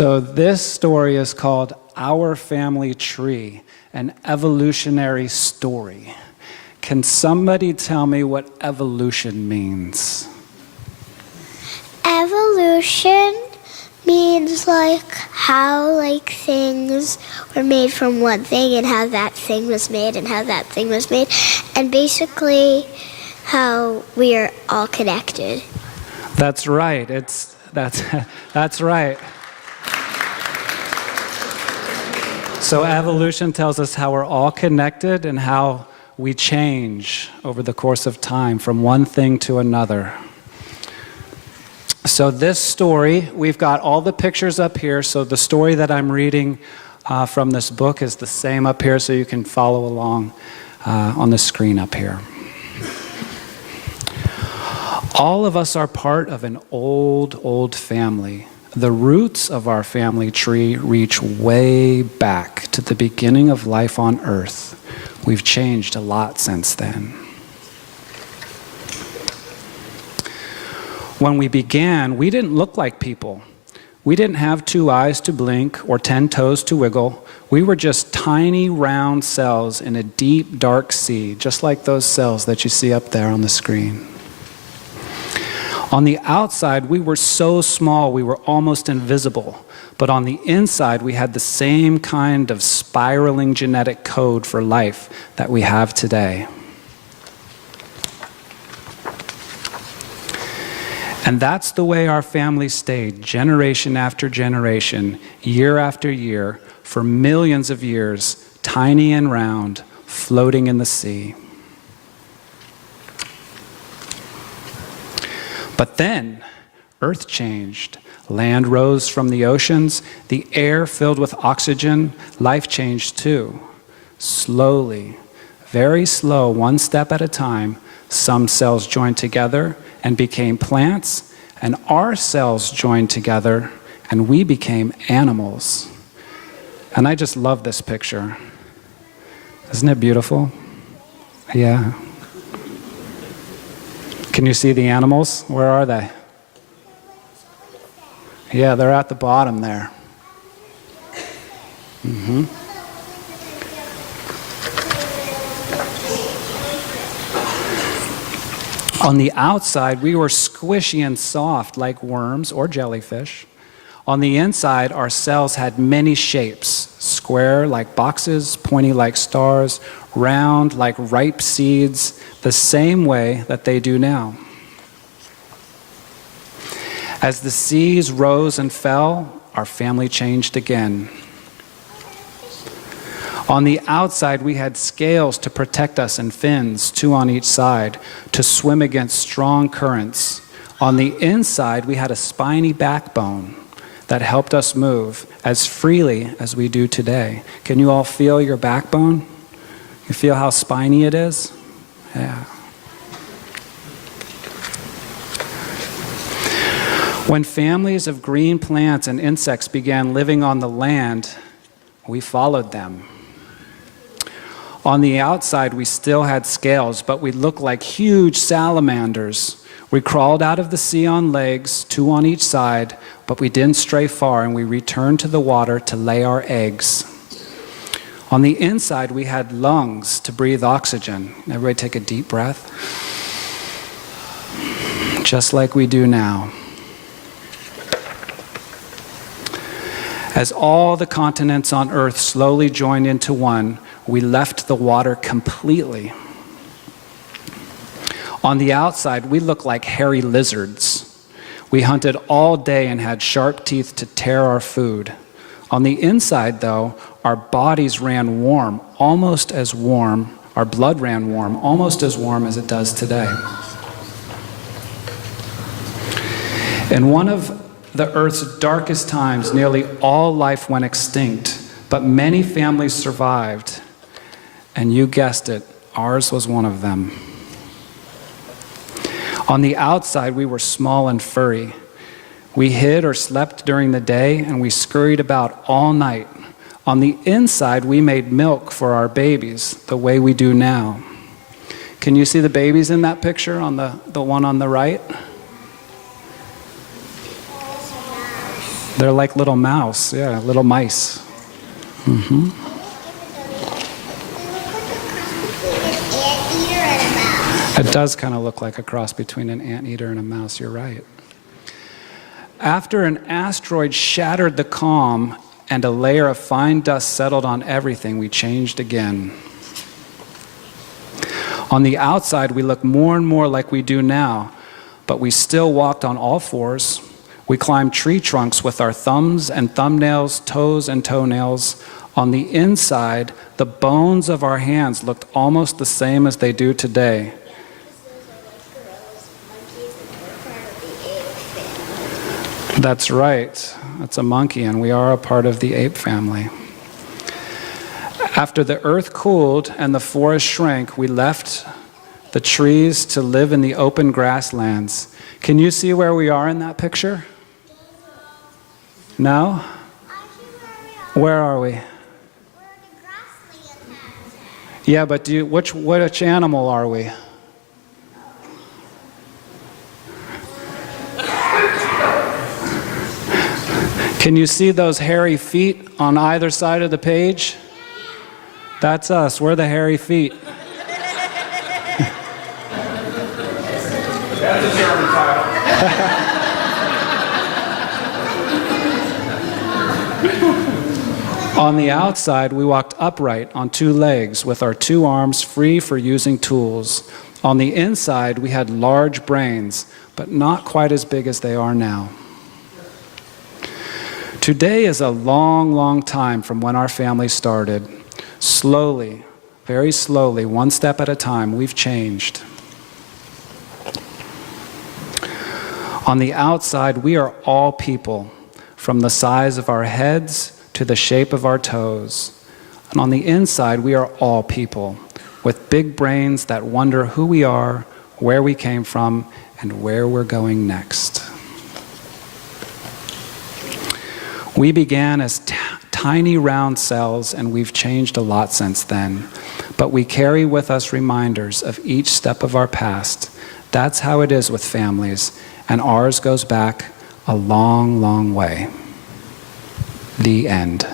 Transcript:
So this story is called Our Family Tree, an evolutionary story. Can somebody tell me what evolution means? Evolution means how things were made from one thing and how that thing was made and how that thing was made, and basically how we are all connected. That's right. That's right. So evolution tells us how we're all connected and how we change over the course of time from one thing to another. So this story, we've got all the pictures up here. So the story that I'm reading from this book is the same up here, so you can follow along on the screen up here. All of us are part of an old family. The roots of our family tree reach way back to the beginning of life on Earth. We've changed a lot since then. When we began, we didn't look like people. We didn't have 2 eyes to blink or 10 toes to wiggle. We were just tiny round cells in a deep dark sea, just like those cells that you see up there on the screen. On the outside, we were so small we were almost invisible. But on the inside, we had the same kind of spiraling genetic code for life that we have today. And that's the way our family stayed, generation after generation, year after year, for millions of years, tiny and round, floating in the sea. But then, Earth changed. Land rose from the oceans. The air filled with oxygen. Life changed too. Slowly, very slow, one step at a time, some cells joined together and became plants, and our cells joined together and we became animals. And I just love this picture. Isn't it beautiful? Yeah. Can you see the animals? Where are they? Yeah, they're at the bottom there. On the outside, we were squishy and soft like worms or jellyfish. On the inside, our cells had many shapes: square like boxes, pointy like stars, round like ripe seeds, the same way that they do now. As the seas rose and fell, our family changed again. On the outside, we had scales to protect us and fins, 2 on each side, to swim against strong currents. On the inside, we had a spiny backbone that helped us move as freely as we do today. Can you all feel your backbone? You feel how spiny it is? Yeah. When families of green plants and insects began living on the land, we followed them. On the outside, we still had scales, but we looked like huge salamanders. We crawled out of the sea on legs, 2 on each side, but we didn't stray far, and we returned to the water to lay our eggs. On the inside, we had lungs to breathe oxygen. Everybody take a deep breath. Just like we do now. As all the continents on Earth slowly joined into one, we left the water completely. On the outside, we looked like hairy lizards. We hunted all day and had sharp teeth to tear our food. On the inside, though, our bodies ran warm, almost as warm. Our blood ran warm, almost as warm as it does today. In one of the Earth's darkest times, nearly all life went extinct, but many families survived. And you guessed it, ours was one of them. On the outside, we were small and furry. We hid or slept during the day, and we scurried about all night. On the inside, we made milk for our babies, the way we do now. Can you see the babies in that picture on the one on the right? They're like little mouse, yeah, little mice. It does kind of look like a cross between an anteater and a mouse, you're right. After an asteroid shattered the calm and a layer of fine dust settled on everything, we changed again. On the outside, we looked more and more like we do now, but we still walked on all fours. We climbed tree trunks with our thumbs and thumbnails, toes and toenails. On the inside, the bones of our hands looked almost the same as they do today. That's right. That's a monkey, and we are a part of the ape family. After the earth cooled and the forest shrank, we left the trees to live in the open grasslands. Can you see where we are in that picture? No? Where are we? Yeah, but which animal are we? Can you see those hairy feet on either side of the page? That's us. We're the hairy feet. That's a German title. On the outside, we walked upright on two legs with our two arms free for using tools. On the inside, we had large brains, but not quite as big as they are now. Today is a long, long time from when our family started. Slowly, very slowly, one step at a time, we've changed. On the outside, we are all people, from the size of our heads to the shape of our toes. And on the inside, we are all people, with big brains that wonder who we are, where we came from, and where we're going next. We began as tiny round cells, and we've changed a lot since then. But we carry with us reminders of each step of our past. That's how it is with families, and ours goes back a long, long way. The end.